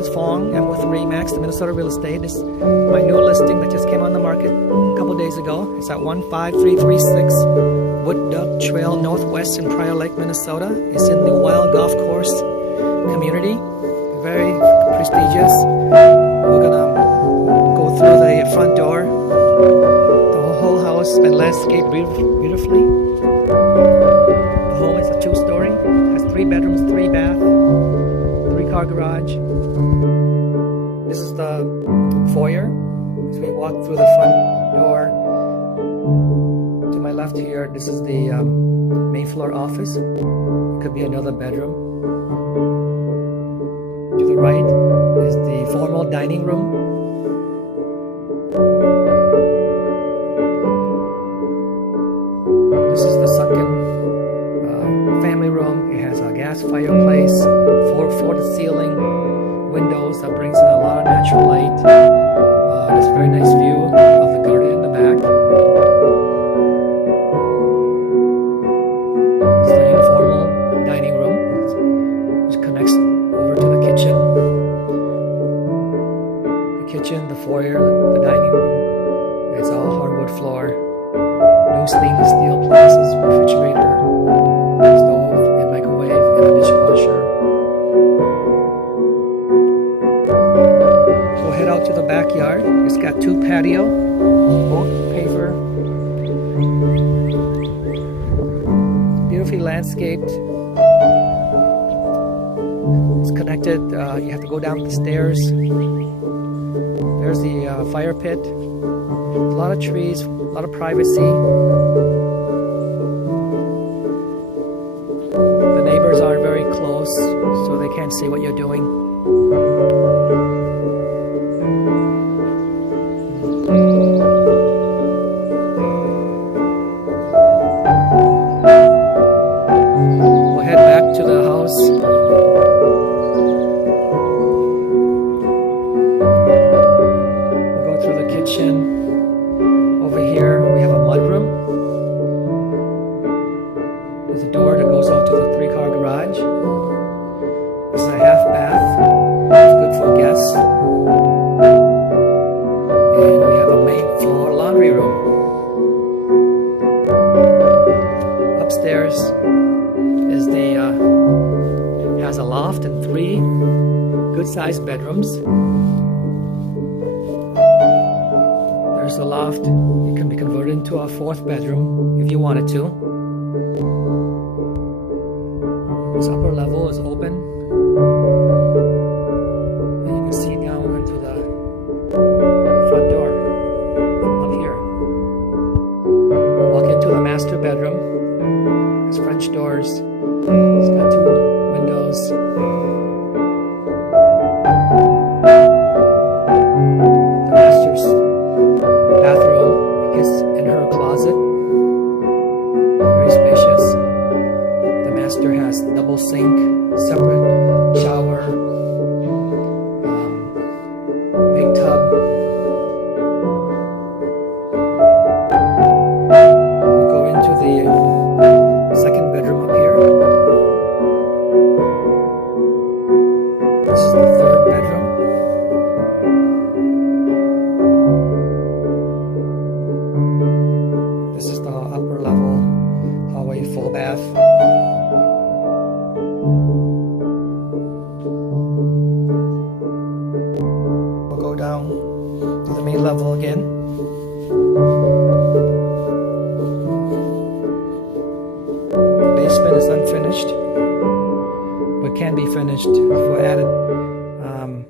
is Fong. I'm with Remax, the Minnesota Real Estate. This is my new listing that just came on the market a couple days ago. It's at 15336 Wood Duck Trail Northwest in Prior Lake, Minnesota. It's in the Wild Golf Course community. Very prestigious. We're gonna go through the front door. The whole house has been landscaped beautifully. The home is a 2-story. Has 3 bedrooms, 3 bath, 3-car garage. This is the foyer. As we walk through the front door, to my left here, this is the main floor office. It could be another bedroom. To the right is the formal dining room. This is the sunken family room. It has a gas fireplace, floor-to-ceiling windows that brings in a lot of natural light. There's a very nice view of the garden in the back. It's the informal dining room, which connects over to the kitchen. The kitchen, the foyer, the dining room. It's all hardwood floor. No stainless steel appliances, refrigerator, stove, and microwave, and a dishwasher. We'll head out to the backyard. It's got 2 patio, both paver. Beautifully landscaped. It's connected. You have to go down the stairs. There's the fire pit. A lot of trees, a lot of privacy. The neighbors aren't very close, so they can't see what you're doing. We'll head back to the house. We'll go through the kitchen. Over here we have a mudroom. There's a door that goes out to the 3-car garage. This is a half bath. It's good for guests. And we have a main floor laundry room. Upstairs is has a loft and 3 good-sized bedrooms. There's a loft. It can be converted into a 4th bedroom if you wanted to. This upper level is open. And you can see down into the front door from up here. We'll walk into the master bedroom. It's French doors. It's got 2 windows. The master's bathroom is in her closet. Very spacious. The master has double sink, separate shower, big tub. We'll go into the 2nd bedroom up here. This is the 3rd bedroom. This is the upper level hallway, full bath. We'll go down to the main level again. The basement is unfinished, but can be finished for added